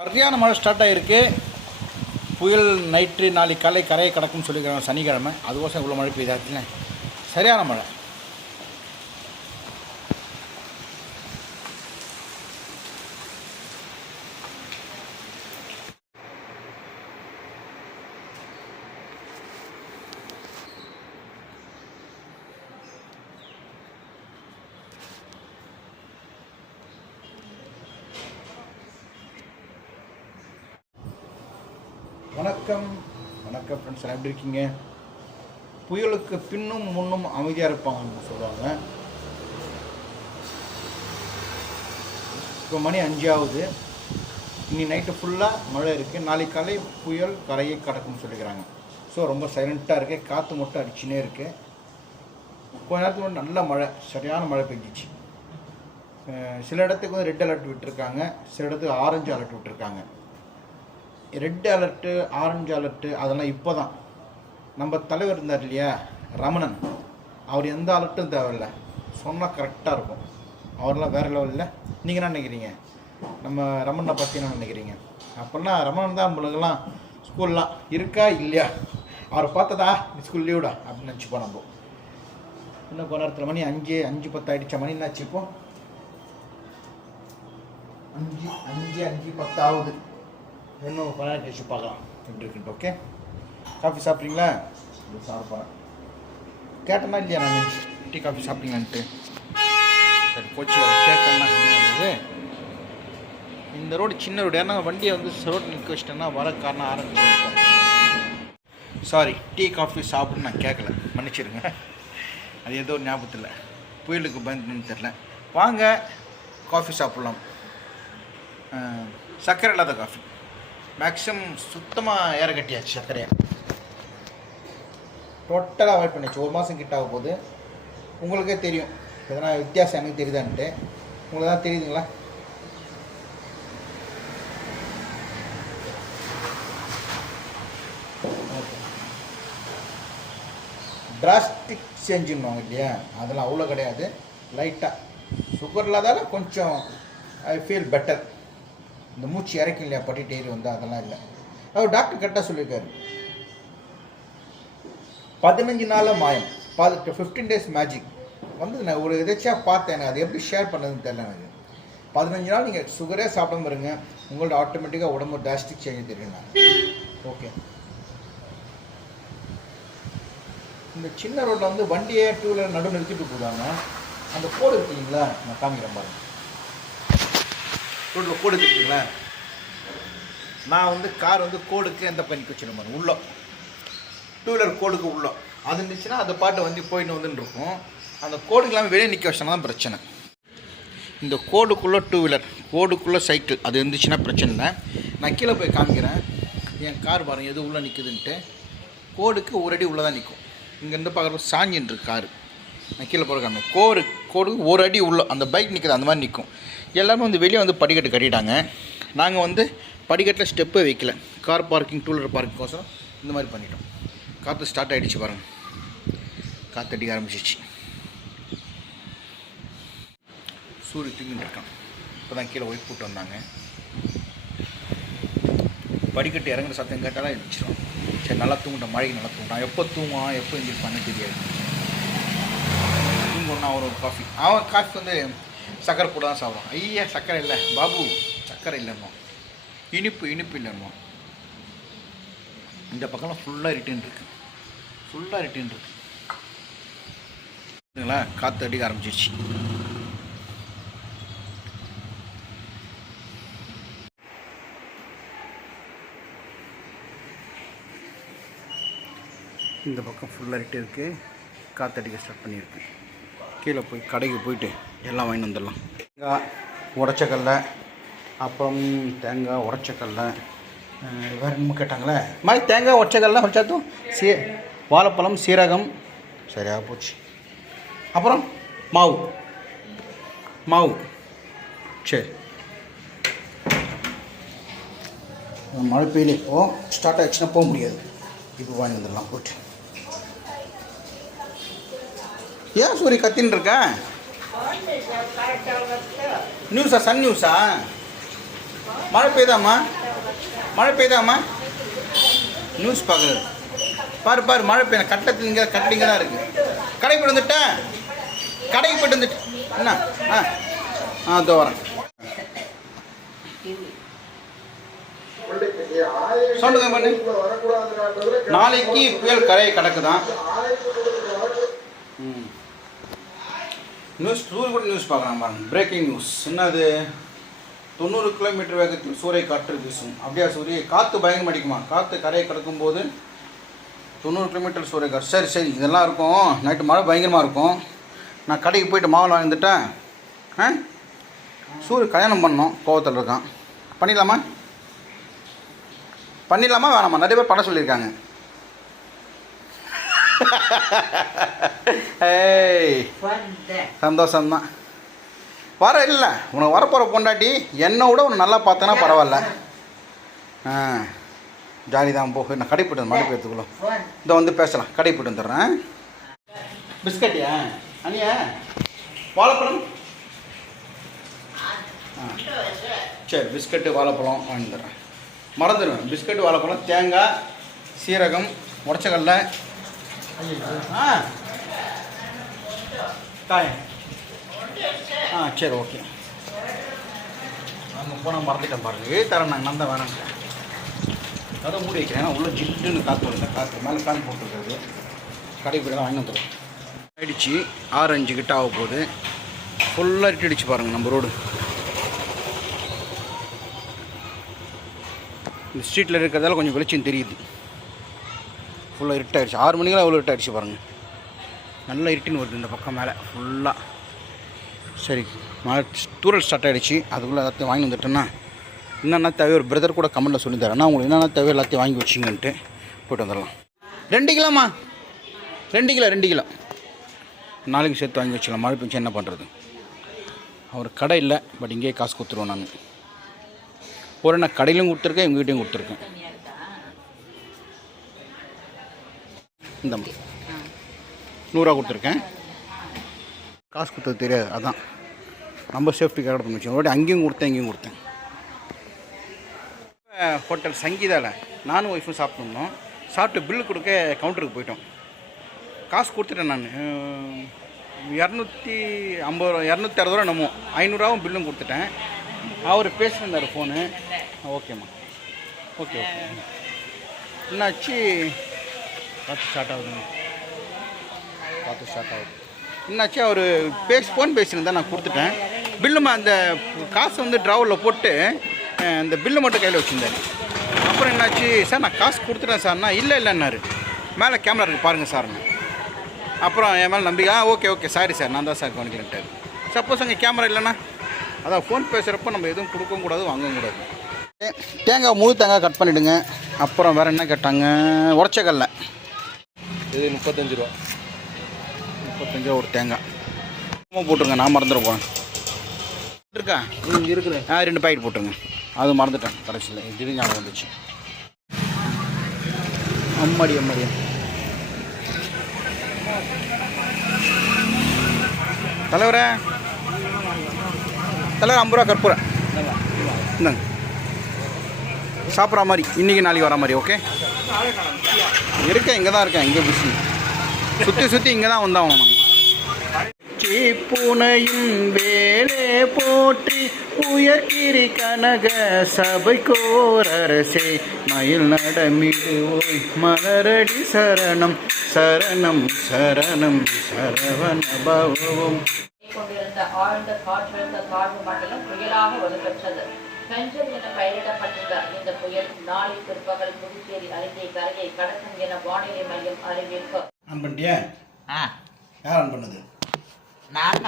சரியான மழை ஸ்டார்ட் ஆகிருக்கு புயல் நைட்டு நாளைக்கு காலை கரையை கிடக்கும்னு சொல்லிக்கிறாங்க சனிக்கிழமை. அதுக்கோசம் இவ்வளோ மழை பெய்தாச்சுல சரியான மழை. வணக்கம். வணக்கம் ஃப்ரெண்ட்ஸ் எல்லாம் எப்படி இருக்கீங்க? புயலுக்கு பின்னும் முன்னும் அமைதியாக இருப்பாங்கன்னு சொல்லுவாங்க. இப்போ மணி அஞ்சாவது இனி நைட்டு ஃபுல்லாக மழை இருக்குது நாளைக்கு காலை புயல் கரையை கடக்கும்னு சொல்லிக்கிறாங்க. ஸோ ரொம்ப சைலண்ட்டாக இருக்குது காற்று மட்டும் அடிச்சுனே இருக்குது கொஞ்ச நேரத்துக்கு முன்னாடி நல்ல மழை. சரியான மழை பெஞ்சிச்சு. சில இடத்துக்கு வந்து ரெட் அலர்ட் விட்டுருக்காங்க. சில இடத்துக்கு ஆரஞ்சு அலர்ட் விட்டுருக்காங்க. ரெட் அலர்ட்டு ஆரஞ்சு அலர்ட்டு அதெல்லாம் இப்போ தான் நம்ம தலைவர் இருந்தார் இல்லையா? ரமணன். அவர் எந்த அலர்ட்டும் தேவையில்ல. சொன்னால் கரெக்டாக இருக்கும். அவரெல்லாம் வேறு லெவலில் நீங்கள் என்ன நினைக்கிறீங்க? நம்ம ரமணனை பற்றி என்ன நினைக்கிறீங்க? அப்படின்னா ரமணன் தான் நம்மளுக்கெல்லாம் ஸ்கூல்லாம் இருக்கா இல்லையா? அவரை பார்த்ததா? ஸ்கூல் லீவுடா அப்படின்னு நினச்சிப்போம் நம்ம. இன்னும் கொஞ்ச நேரத்தில் மணி அஞ்சு அஞ்சு பத்து ஆயிடுச்சா? மணி என்னாச்சு இப்போ? அஞ்சு அஞ்சு அஞ்சு பத்தாவது இன்னும் கொஞ்ச நேரம் கழிச்சு பார்க்கலாம். எப்படி இருக்குன்ட்டு ஓகே. காஃபி சாப்பிட்றீங்களா? இது சாப்பிட்றேன் கேட்டேன்னா இல்லையா நான் டீ காஃபி சாப்பிட்டீங்களான்ட்டு சரி போச்சு கேட்கணும்னா சொன்னது இந்த ரோடு சின்ன ரோடு ஏன்னா வண்டியை வந்து ரோடு நிற்க வச்சிட்டேன்னா வர காரணம் ஆரம்பிச்சு சாரி டீ காஃபி சாப்பிட்னு நான் கேட்கல மன்னிச்சிடுங்க. அது ஏதோ ஞாபகத்தில் இல்லை. புயலுக்கு பயந்துன்னு தெரில வாங்க காஃபி சாப்பிட்லாம். சர்க்கரை இல்லாத காஃபி. மேக்ஸிமம் சுத்தமாக ஏற கட்டியாச்சு சர்க்கரையை. டோட்டலாக அவாய்ட் பண்ணிச்சு ஒரு மாதம் கிட்ட ஆக போகுது உங்களுக்கே தெரியும். எதனா வித்தியாசம் எனக்கு தெரியுதான்ட்டு. உங்களுக்கு தான் தெரியுதுங்களா? டிராஸ்டிக் சேஞ்சுன்னுவாங்க இல்லையா? அதெல்லாம் அவ்வளோ கிடையாது. லைட்டாக சுகர் இல்லாதால கொஞ்சம் ஐ ஃபீல் பெட்டர் இந்த மூச்சு இறக்கும் இல்லையா? பட்டிட்டு ஏறி வந்து அதெல்லாம் இல்லை. அவர் டாக்டர் கரெக்டாக சொல்லியிருக்காரு. பதினஞ்சு நாளில் மாயம். பார்த்துட்டு ஃபிஃப்டீன் டேஸ் மேஜிக் வந்து நான் ஒரு எதாச்சியாக பார்த்தேன். எனக்கு அது எப்படி ஷேர் பண்ணதுன்னு தெரியல எனக்கு. பதினஞ்சு நாள் நீங்கள் சுகரே சாப்பிடாம இருங்க. உங்களோட ஆட்டோமேட்டிக்காக உடம்பு டிராஸ்டிக் சேஞ்ச் தெரியும் ஓகே இந்த சின்ன ரோட்டில் வந்து வண்டியை டூ வீலர் நடு நிறுத்திட்டு போதாங்க அந்த கோடு இருக்கீங்களா நான் காமிக்கிறேன் பாருங்கள் ரோட்டில் கோடு இருக்குங்களா நான் வந்து கார் வந்து கோடுக்கு எந்த பண்ணிக்கு வச்சுருப்பேன் உள்ளே. டூ வீலர் கோடுக்கு உள்ளே. அது இருந்துச்சுன்னா அந்த பாட்டு வந்து போயின்னு வந்துன்னு இருக்கும். அந்த கோடுக்கு இல்லாமல் வெளியே நிற்க வச்சனா தான் பிரச்சனை. இந்த கோடுக்குள்ளே டூ வீலர் கோடுக்குள்ளே சைக்கிள் அது இருந்துச்சுன்னா பிரச்சனை இல்லை. நான் கீழே போய் காமிக்கிறேன். என் கார் பாருங்கள் எது உள்ளே நிற்குதுன்ட்டு கோடுக்கு ஒரு அடி உள்ளே தான் நிற்கும் இங்கேருந்து பார்க்குறப்ப சாஞ்சின்னு இருக்கு காரு. நான் கீழே போகிற காமி. கோடு ஒரு அடி உள்ள அந்த பைக் நிற்குது அந்த மாதிரி நிற்கும் எல்லாமே வந்து வெளியே வந்து படிக்கட்டு கட்டிட்டாங்க. நாங்கள் வந்து படிக்கட்டில் ஸ்டெப்பே வைக்கல. Car parking two wheeler parking கோசரம் இந்த மாதிரி பண்ணிட்டோம். காற்று ஸ்டார்ட் ஆகிடுச்சு பாருங்கள் காற்று அடிக்க ஆரம்பிச்சிச்சு சூரிய தூங்கிட்டு இருக்கான். இப்போ தான் கீழே ஒய்ஃப் போட்டு வந்தாங்க. படிக்கட்டு இறங்குற சத்தம் கேட்டாலும் எழுச்சிடும் சரி நல்லா தூங்கிட்டோம். மழைக்கு நல்லா தூங்கிட்டான் எப்போ தூங்குவான் எப்போ எழுந்திருப்பான்னு தெரியாது. தூங்கணும்னா அவன் ஒரு காஃபி அவன் காஃபி வந்து சக்கரை போட்டு தான் சாப்பிடுவான். ஐயா சக்கரை இல்லை. பாபு சக்கரை இல்லைன்னு இனிப்பு இனிப்பு இல்லைன்னு இந்த பக்கம்லாம் ஃபுல்லாக ரிட்டர்ன் இருக்கு. ஃபுல்லாக ரிட்டர்ன் இருக்குதுங்களா காற்று அடிக்க ஆரம்பிச்சிருச்சு. இந்த பக்கம் ஃபுல்லாக ரிட்டு இருக்குது காற்றடிக்க ஸ்டார்ட் பண்ணியிருக்கு. கீழே போய் கடைக்கு போயிட்டு எல்லாம் வாங்கிட்டு வந்துடலாம். தேங்காய் உடச்சக்கல்ல அப்புறம் தேங்காய் உடச்சக்கல்ல வேறு என்னமோ கேட்டாங்களே. மாதிரி தேங்காய் உடச்சக்கல்லாம் உடச்சாத்தும் சீ வாழைப்பழம் சீரகம். சரியாக போச்சு. அப்புறம் மாவு. மாவு. சரி. மழை பெய்யல இப்போது ஸ்டார்ட் ஆகிடுச்சுன்னா போக முடியாது. இப்போ வாங்கி வந்துடலாம் போட்டு ஏன் சூரி கத்தின்னு இருக்க நியூஸா சன் நியூஸா மழை பெய்தாம்மா மழை பெய்தாம்மா நியூஸ் பார்க்குறது. பாரு பாரு மழை பெய்ய கட்டத்தில் இங்கே கட்டிங்க தான் இருக்குது கடைக்கு போயிட்டு வந்துட்டேன். கடைக்கு போயிட்டு வந்துட்டேன். என்ன? ஆ. ஆ இதோ வரேன். சொல்லுங்க பண்ணு நாளைக்கு புயல் கரையை கிடக்குதான். ம். நியூஸ் சூரிய கூட நியூஸ் பார்க்குறாங்க பாருங்க. பிரேக்கிங் நியூஸ் என்னது? தொண்ணூறு கிலோமீட்டர் வேகத்தில் சூறை காற்று வீசும். அப்படியா சூரிய காற்று பயங்கரம் அடிக்குமா? காற்று கரையை கடக்கும்போது தொண்ணூறு கிலோமீட்டர் சூறை காற்று சரி சரி இதெல்லாம் இருக்கும். நைட்டு மழை பயங்கரமாக இருக்கும். நான் கடைக்கு போயிட்டு மாவு வாங்கிட்டுட்டேன் ஆ? சூரிய கல்யாணம் பண்ணோம் கோவத்தில் இருக்கான். பண்ணிடலாமா? பண்ணிடலாமா? வேணாமா? நிறைய பேர் படம் சொல்லியிருக்காங்க. ஏய். சந்தோஷம்தான். வர இல்லை. உனக்கு வரப்போகிற பொண்டாட்டி என்னை விட உன்னை நல்லா பார்த்தேன்னா பரவாயில்ல. ஆ. ஜாலி தான் போ நான் கடை போட்டு மழை பெய்யறதுக்குள்ள இந்த வந்து பேசலாம். கடை போட்டு வந்துடுறேன் பிஸ்கட்டியா? அனியா? வாழைப்பழம்? ஆ. சரி பிஸ்கட்டு வாழைப்பழம் வாங்கி தர்றேன். மறந்துடுவேன். பிஸ்கட்டு வாழைப்பழம் தேங்காய் சீரகம் உடச்சக்கடல ஆ. ஆ சரி ஓகே. அங்கே போனால் மறந்துட்டேன் பாருங்க ஏ தரேன் நாங்கள் நந்த வேணாம் கதை மூடி வைக்கிறேன். ஏன்னா உள்ள ஜில்லுன்னு காற்று வருது. காற்று மேலே ஃபேன் போட்டுருக்காது கடைக்கு போய் தான் வாங்கி வந்துடும் ஆயிடுச்சு. ஆறு அஞ்சு கிட்ட ஆக போகுது. ஃபுல்லாக இருட்டிடுச்சு பாருங்கள் நம்ம ரோடு இந்த ஸ்ட்ரீட்டில் இருக்கிறதால கொஞ்சம் வெளிச்சம் தெரியுது. ஃபுல்லாக இருட்டாயிடுச்சு ஆறு மணிக்கெல்லாம் அவ்வளோ இருட்டாயிடுச்சு பாருங்கள் நல்லா இருட்டின்னு வருது இந்த பக்கம் மேலே ஃபுல்லாக சரி மழை தூரல் ஸ்டார்ட் ஆகிடுச்சு அதுக்குள்ளே எல்லாத்தையும் வாங்கி வந்துட்டேன்னா என்னென்ன தேவை ஒரு பிரதர் கூட கமெண்ட்டில் சொல்லி தரேன். உங்களுக்கு என்னென்ன தேவை எல்லாத்தையும் வாங்கி வச்சிங்கன்ட்டு போய்ட்டு வந்துடலாம். ரெண்டு கிலோமா ரெண்டு கிலோ ரெண்டு கிலோ. நாளைக்கு சேர்த்து வாங்கி வச்சுக்கலாம். மழை பெஞ்சு என்ன பண்ணுறது அவர் கடை இல்லை பட் இங்கேயே காசு கொடுத்துருவேன் நான். ஒரு நான் கடையிலும் கொடுத்துருக்கேன் எங்ககிட்டையும் கொடுத்துருக்கேன். இந்தம்மா. நூறுரூவா கொடுத்துருக்கேன். காசு கொடுத்தது தெரியாது அதான். நம்ம சேஃப்டி கடை பண்ணி ஒரு அங்கேயும் கொடுத்தேன் இங்கேயும் கொடுத்தேன். ஹோட்டல் சங்கீதாவில் நானும் ஒய்ஃபும் சாப்பிட்ருந்தோம் சாப்பிட்டு பில்லு கொடுக்க கவுண்டருக்கு போயிட்டோம். காசு கொடுத்துட்டேன் நான். இரநூத்தி ஐம்பது ரூபா இரநூத்தி அறுபது ரூபா நம்ம ஐநூறுரூவாவும் பில்லும் கொடுத்துட்டேன். அவர் பேசியிருந்தார் ஃபோனு ஓகேம்மா. Okay okay. என்னாச்சு? பார்த்து ஸ்டார்ட் ஆகுதுங்க. பார்த்து ஸ்டார்ட் ஆகுது. என்னாச்சு அவர் பேசி ஃபோன் பேசியிருந்தா நான் கொடுத்துட்டேன். பில்லுமா அந்த காசு வந்து ட்ராவலில் போட்டு அஹ், இந்த பில்லு மட்டும் கையில் வச்சுருந்தார். அப்புறம் என்னாச்சு சார் நான் காசு கொடுத்துட்டேன் சார்னா இல்லை இல்லைன்னாரு மேலே கேமரா இருக்குது பாருங்கள் சார்னு அப்புறம் என் மேலே நம்பிக்கை ஆ ஓகே ஓகே சாரி சார். நான் தான் சார் கவனிக்கிறேன்ட்டார் சப்போஸ் அங்கே கேமரா இல்லைன்னா அதான் ஃபோன் பேசுகிறப்போ நம்ம எதுவும் கொடுக்கவும் கூடாது வாங்கவும் கூடாது. தேங்காய் முழு தேங்காய் கட் பண்ணிவிடுங்க அப்புறம் வேறு என்ன கேட்டாங்க? உடச்சக்கல்ல இது முப்பத்தஞ்சு ரூபா. முப்பத்தஞ்சு ஒரு தேங்காய். போட்டுருங்க நான் மறந்துட போகிறேன் இருக்கா? ம் இருக்குது. ஆ ரெண்டு பாக்கெட் போட்டுருங்க. அது மறந்துட்டேன் கடைசியில். திடீர்னு ஞாபகம் வந்துச்சு. அம்மாடி அம்மாடி. தலைவரே. தலைவர் ஐம்பது ரூபா கற்பூரம் இந்தாங்க. சாப்பிட்ற மாதிரி இன்றைக்கி நாளைக்கு வர மாதிரி ஓகே இருக்கேன் இங்கே தான் இருக்கேன் இங்கே பிஸி சுற்றி சுற்றி இங்கே தான் வந்தாகணும் பூனையும் வேலே போற்றி உயர்கிரி கனக சபைக்கோரரசே மயில் நடமிடு ஓய் மலரடி சரணம் சரணம் சரணம் சரவண பவம். கொண்டிருந்த ஆழ்ந்த காற்றழுத்த தாழ்வு மண்டலம் புயலாக வலுப்பெற்றது. பெஞ்சல் என பெயரிடப்பட்டுள்ள இந்த புயல் நாளை பிற்பகல் புதுச்சேரி அருகே கரையை கடக்கும் என வானிலை மையம் அறிவிப்பு. ஆன் பண்ணிட்டியா ஆ. யார் ஆன் பண்ணது? நான்?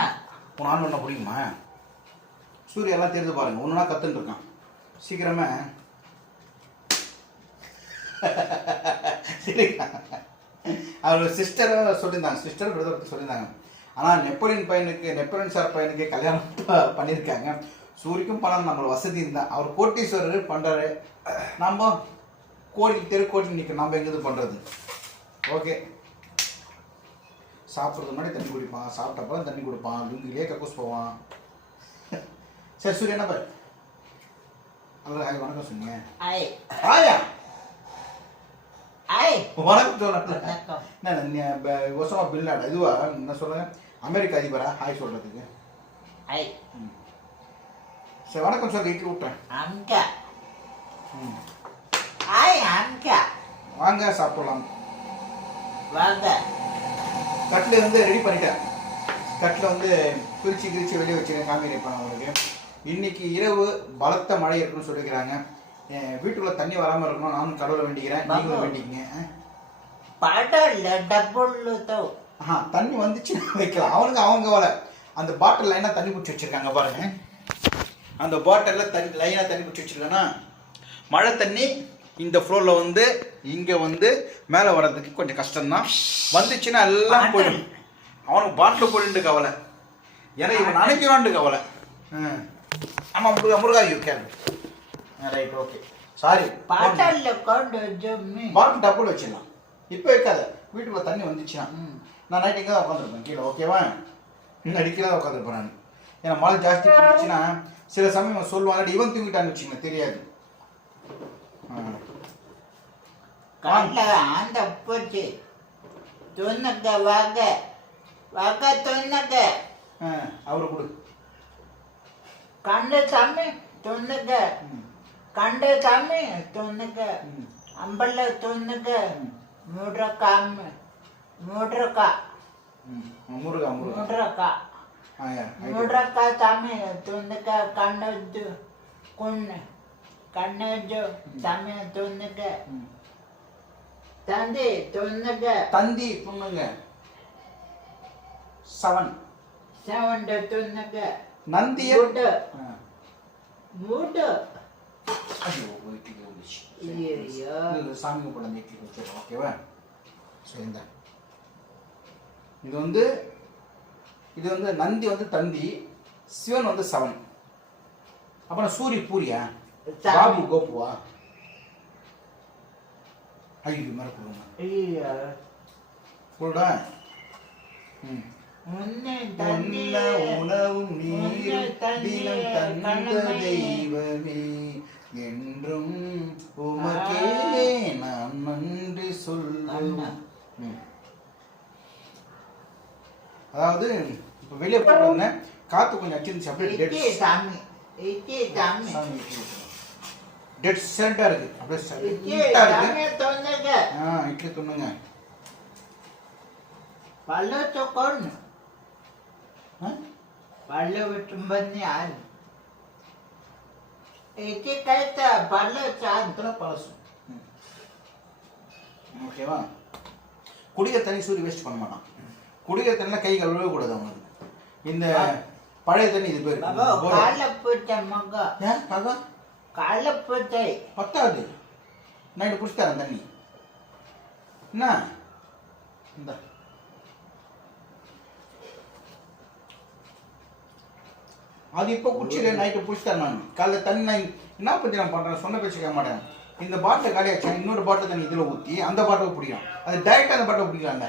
உன் ஆன் பண்ண பிடிக்குமா சூரிய எல்லாம் தெரிந்து பாருங்க ஒன்றுனா கத்துன்னு இருக்கான். சீக்கிரமே. அவர் சிஸ்டர் சொல்லியிருந்தாங்க சிஸ்டர் பிரதர் சொல்லியிருந்தாங்க. ஆனால் நெப்போலியன் பையனுக்கு நெப்போலியன் சார் பையனுக்கு கல்யாணம் பண்ணியிருக்காங்க. சூரிக்கும் பணம் நம்மள வசதி இருந்தால் அவர் கோட்டீஸ்வரர் பண்ணுறாரு நம்ம கோடி தெரு கோடி நிற்க நம்ம எங்கேருந்து பண்ணுறது ஓகே. சாப்பிட்றது முன்னாடி தண்ணி குடிப்பான். சாப்பிட்ட அப்புறம் தண்ணி கொடுப்பான். லுங்கிலே கக்கூஸ் போவான். சரி சூரிய என்ன பாரு? ஹாய் வணக்கம் சொன்னீங்க. ஐ ஆயா ஐ வணக்கம் சொல்லல வணக்கம். என்ன நீ ப- ஒசாமா பின் லாடன் இதுவா? என்ன சொல்லுங்க அமெரிக்க அதிபரா? ஹாய் சொல்றதுக்கு. ஐ சரி வணக்கம் சொல்லி இட்லி விட்டேன் அங்க. ம். ஐ அங்க. வாங்க சாப்பிடலாம். வாங்க. கட்டில் வந்து ரெடி பண்ணிட்டேன். கட்டில் வந்து பிரித்து கிரிச்சு வெளியே வச்சுருக்கேன் காமிக்கிறேன் உங்களுக்கு. இன்னைக்கு இரவு பலத்த மழை இருக்குன்னு சொல்லிக்கிறாங்க என் வீட்டுக்குள்ள தண்ணி வராமல் இருக்கணும். நானும் கடவுளை வேண்டிக்கிறேன். நீங்களும் வேண்டிக்கங்க ஆ? படல டபுள்லுதோ ஆஹா தண்ணி வந்துச்சு வைக்கலாம். அவனுங்க அவங்க வர அந்த பாட்டில் லைனாக தண்ணி பிடிச்சி வச்சிருக்காங்க பாருங்க. அந்த பாட்டிலில் தண்ணி லைனாக தண்ணி பிடிச்சி வச்சிருக்காங்கன்னா மழை தண்ணி இந்த ஃப்ளோரில் வந்து இங்கே வந்து மேலே வர்றதுக்கு கொஞ்சம் கஷ்டம்தான். வந்துச்சுன்னா எல்லாம் போயிடும். அவனுக்கு பாட்டில் போயிட்டு கவலை. ஏன்னா இவன் நினைக்கிறான்ட்டு கவலை. ம் ஆமாம் Muruga Muruga you can right okay sorry bottle டப்புல வச்சிடலாம். இப்போ வைக்காத வீட்டுக்குள்ள தண்ணி வந்துச்சுன்னா ம். நான் நைட் இங்கே தான் உட்காந்துருப்பேன். கீழே ஓகேவா இன்னும் அடிக்கல தான் உட்காந்துருப்பேன் நான். ஏன்னா மழை ஜாஸ்தி இருந்துச்சுன்னா சில சமயம் சொல்லுவான் இவன் தூங்கிட்டான்னு வச்சுக்கோங்க தெரியாது. அந்த போச்சு. துணுங்க வாங்க. வாங்க துணுங்க ஆ, அவரு கொடு. கண்ட சாமி துணுங்க ம். கண்ட சாமி துணுங்க ம். அம்பல மூடுறக்காம மூடுறக்கா ம். முருகா. முருகா மூடுறக்கா ஆ யா right. ಮೂಡ್ರಕ್ಕ ತಾಮಿ ತುಂದಕ ಕಣ್ಣದ್ದು ಕುಣ್ಣು ಕಣ್ಣದ್ದು ತಾಮಿ ತುಂದಕ ம். ತಂದೆ ತುಂದಕ தந்தி பொண்ணுங்க செவன் ಸೌಂಡ್ ತುಂದಕ நந்திய ಮೂಡು ஆ. ಮೂಡು ஐயோ வீட்டுக்கு வந்துச்சு ஐயையோ. இது சாமி கும்பிட அந்த இட்லி வச்சிடலாம் ஓகேவா சரி இந்த இது வந்து இது வந்து நந்தி வந்து தந்தி சிவன் வந்து சவன். அப்புறம் சூரிய பூரியா? பாபு கோபுவா? ஐயோ மேலே கொடுங்க. கொடுடா. நீர் உணவும் தன்ன தெய்வமே. என்றும் உமக்கே நான் நன்றி சொல்லும் அதாவது வெளியே போயிட்டு வந்தேன் காத்து கொஞ்சம் அடிச்சிருந்துச்சு அப்படியே டெட் ಇಕ್ಕಿ ತಾಮಿ ಇಕ್ಕಿ ತಾಮಿ டெட் சென்டா இருக்கு அப்படியே ಇಕ್ಕಿ சென்டா இருக்கு ತಾಮಿ ತುಂದಕ ஆ இட்லி துண்ணுங்க ಪಳ್ಳ ತಕೊಂಡು ஆ? ಪಳ್ಳ ಬಿಟ್ಟು ಬನ್ನಿ ಆರು ಇಕ್ಕಿ ಕಾಯ್ತ ಪಳ್ಳ ಚಾಂತ இதெல்லாம் பழசு ம். ஓகேவா குடிக்கிற தண்ணி சூரிய வேஸ்ட் பண்ண மாட்டான் குடிக்கிற தண்ணியில் கை கழுவவே கூடாது அவனுக்கு இந்த பழைய தண்ணி இது பேரு. காலப்பேட்டை மகா ஏன் மகா காலப்பேட்டை. பத்தாவது. நைட்டு குடிச்சுட்டாரன் தண்ணி. என்ன? இந்த. அது இப்போ குடிச்சிடு நைட்டு பிடிச்சிட்டேன் நான். காலைல தண்ணி நான் என்ன பற்றி நான் பண்ணுறேன் சொன்ன பேச்சு மாட்டேன். இந்த பாட்டில் காலியாச்சு இன்னொரு பாட்டில் தண்ணி இதில் ஊற்றி அந்த பாட்டை பிடிக்கும் அது டைரெக்டாக அந்த பிடிக்கலாம் பிடிக்கலாம்ல.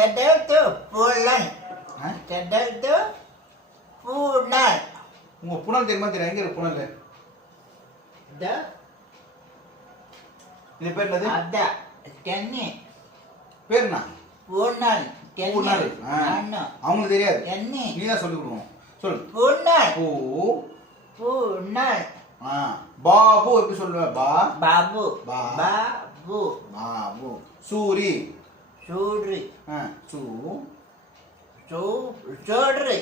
தெடத்து புலன் தெடத்து புனல் உங்க புனல் தெரியுமா தெரியும் எங்க இருக்கு புனல்? த? இது பேர் என்னது? அத. தென்னி பேர்னா? புனல் புனல் அவங்களுக்கு தெரியாது. தென்னி நீ தான் சொல்லி கொடுக்கணும். சொல்லு. புனல் பூ. புனல் பாபு எப்படி சொல்லுவேன் பா. பாபு. பாபு. பாபு. சூரி. ಚೂಡ್ರಿ ஆ சூ ಚೂ ಚೂಡ್ರಿ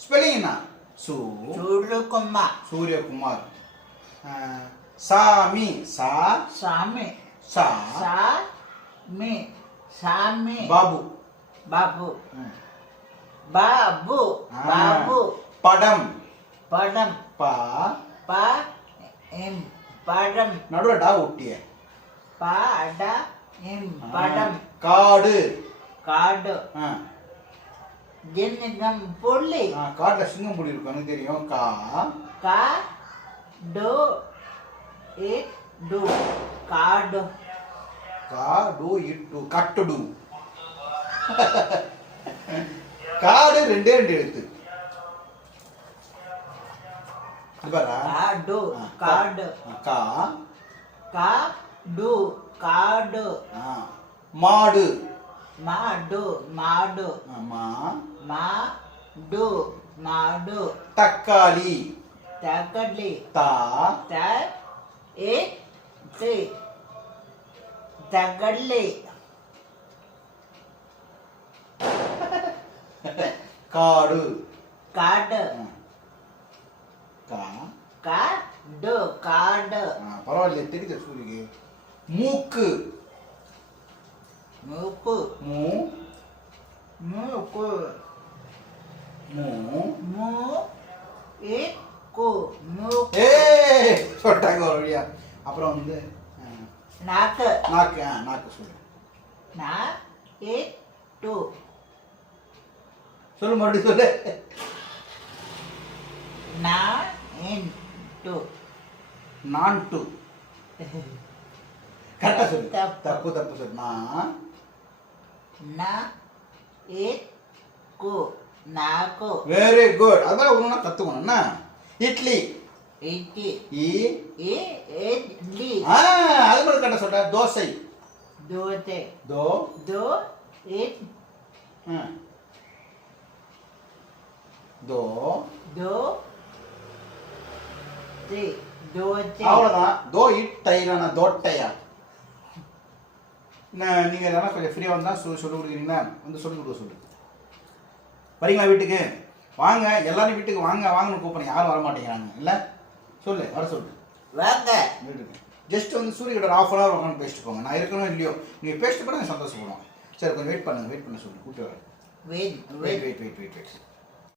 ஸ்பெல்லிங் என்ன சூ ಚೂಡ್ರು ಕುಮ್ಮ சூரியகுமார் ஆ, சாமி சா ಸ್ವಾಮಿ சா ಸಾ ಮಿ ಸಾಮಿ பாபு ಬಾಬು ஆ. ಬಾಬು ஆ. ಬಾಬು படம் ಪಡಂ பா ಪ ಎಂ ಪಡಂ நடுவில் டா ஒட்டிய ಪಾಡ ಎಂ ஆ. ಪಡಂ காடு. காடு. என்னிடம் புள்ளி. காட்டுல சிங்கம் புள்ளி இருக்கும் எனக்கு தெரியும். கா. கா டோ இட் டு. காடு. கா டு இட் டு. கட்டுடு. காடு ரெண்டே ரெண்டு எழுத்து. காடு காடு. கா. கா டு காடு. ஆ. மாடு. மாடு மாடு. ஆ, மா மாடு மாடு. தக்காளி. தக்கடலி தா. த ஏ தி. தகடலி காடு. காடு. ஆ. கா. காடு காடு. ஆ, பரவாயில்லையே தெரியுது சூரியக்கு மூக்கு. மூக்கு மூ. மூக்கு மூ. மூ. ஏ. கு. மூக்கு. ஏ. சொல்லிட்டாங்க ஒரு வழியா அப்புறம் வந்து நாக்கு. நாக்கு ஆ நாக்கு சொல்லு. நா ஏ டு. சொல்லு மறுபடியும் சொல்லு. நா இன் டு. நான் டு. கரெக்டாக சொல்லு. தப்பு. தப்பு சொல்லு. நான் நா ஏ கு. நாக்கு. வெரி குட் அதான் ஒன்றுனா கற்றுக்கணும் என்ன? இட்லி. இட்லி. இ ஏ இட்லி ஆ அது மட்டும் கரெக்டாக சொல்ற. தோசை. தோசை. தோ. தோ இட் ஆ. தோ. தோ தி தோசை. அவ்வளோதான் தோ இட்டைனா தோட்டையா? நான் நீங்கள் எதனா கொஞ்சம் ஃப்ரீயாக வந்தால் சொல்லி சொல்லி கொடுக்குறீங்களா வந்து சொல்லி கொடுக்க சொல்லு. வரீங்களா வீட்டுக்கு? வாங்க எல்லாரும் வீட்டுக்கு வாங்க வாங்கன்னு கூப்பிட்றேன். யாரும் வர மாட்டேங்கிறாங்க. இல்லை? சொல்லு வர சொல்லு. வாங்க. வீட்டுக்கு. ஜஸ்ட் வந்து சூரியகிட்ட ஆஃப் அன் ஹவர் உட்காந்து பேசிட்டு போங்க. நான் இருக்கணும் இல்லையோ? நீங்கள் பேசிட்டு போனால் சந்தோஷப்படுவோம் சரி கொஞ்சம் வெயிட் பண்ணுங்க வெயிட் பண்ண சொல்லு. கூப்பிட்டு வரேன். Wait wait wait wait wait